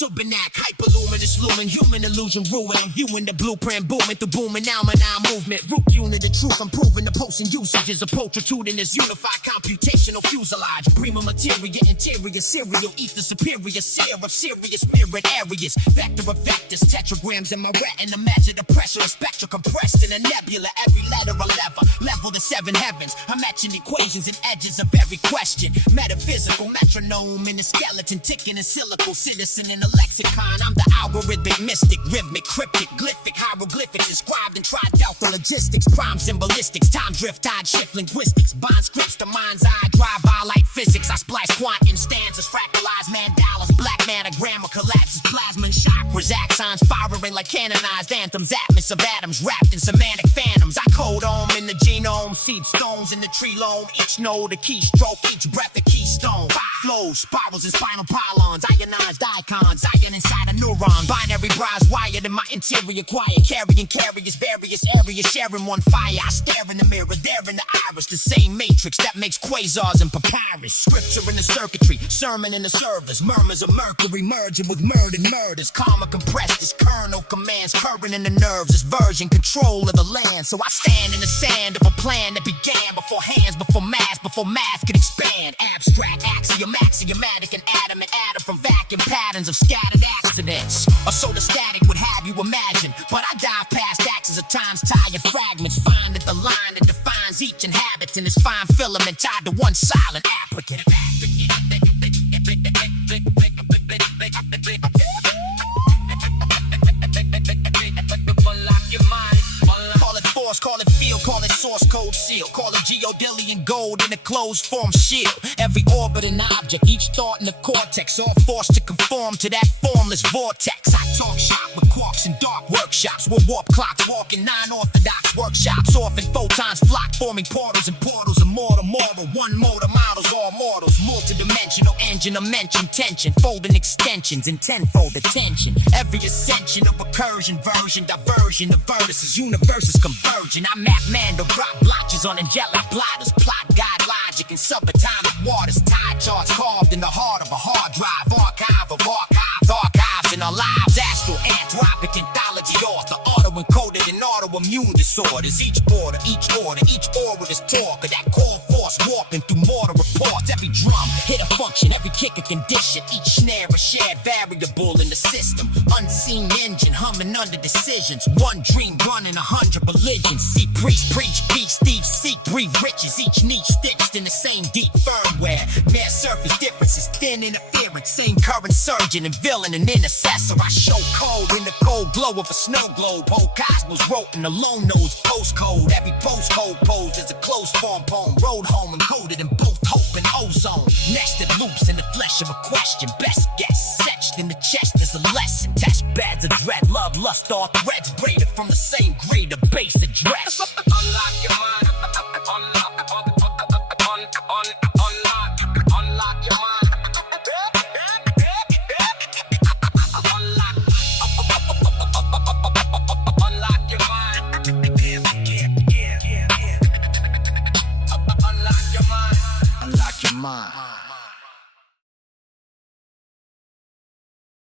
Subinac, hyperluminous lumen, human illusion ruin. I'm viewing the blueprint booming through booming now movement. Root unit of truth, I'm proving the post usages of pulchritudinous unified computational fuselage. Prima Materia, interior, serial, ether superior, seer of serious mirrored areas. Vector of vectors, tetragrams in my retina. Measure the pressure of spectra compressed in a nebula. Every letter a level the seven heavens. I'm matching equations and edges of every question. Metaphysical metronome in the skeleton, ticking in silical, citizen in a lexicon. I'm the algorithmic, mystic, rhythmic, cryptic, glyphic, hieroglyphics inscribed in tri-delta logistics, prime symbolistics, time drift, tide shift linguistics, bond scripts to mind's eye, drive by light physics. I splice quantum stanzas, fractalize mandalas, black mana grammar collapses, plasma and chakras, axons firing like canonized anthems, atmos of atoms wrapped in semantic phantoms. I code om in the genome, seed stones in the tree loam, each node a keystroke, each breath a keystone. Flows, spirals and spinal pylons, ionized icons, ion inside a neuron. Binary bras wired in my interior quiet, carrying carriers, various areas, sharing one fire. I stare in the mirror, there in the iris, the same matrix that makes quasars and papyrus. Scripture in the circuitry, sermon in the service, murmurs of mercury merging with murdered murders. Karma compressed, this kernel commands current in the nerves, this version control of the land. So I stand in the sand of a plan that began before hands, before math could expand. Abstract, axiomatic, and atom from vacuum patterns of scattered accidents. Or so the static would have you imagine. But I dive past axes of time's tired fragments. Find that the line that defines each inhabitant is fine filament tied to one silent applicant. Call it field, call it source code seal, call it geodillion gold in a closed form shield. Every orbit an object, each thought in the cortex, all forced to conform to that formless vortex. I talk shop with quarks and dark workshops, with warp clocks walking non-orthodox workshops. Often photons flock, forming portals and portals, immortal, one motor models, all mortals. Multidimensional engine of mention tension, folding extensions in tenfold attention. Every ascension of recursion, version, diversion, the vertices, universes converge. I map Mandelbrot blotches on angelic blotters, plot God logic in subatomic waters, tide charts carved in the heart of a hard drive, archive of archives in our lives, astral anthropic anthology author, auto-encoded in autoimmune disorders. Each border, each order, each orbiter's talk of that core force warping through mortar reports. Every drum hit a function, every kick a condition, each snare a shared variable in the system. Unseen engine humming under decisions, one dream running 100 religions. See priest preach peace, thieves seek, breathe riches, each niche stitched in the same deep firmware. Mere surface differences, thin interference, same current surgeon and villain and intercessor. I show code in the cold glow of a snow globe. Whole cosmos wrote in the lone nodes postcode. Every postcode posed as a closed form poem. Road home encoded in both hope and ozone. Nested loops in the flesh of a question. Best guess etched in the chest as a lesson. Test beds of dread, love, lust, all threads braided from the same grade of base address.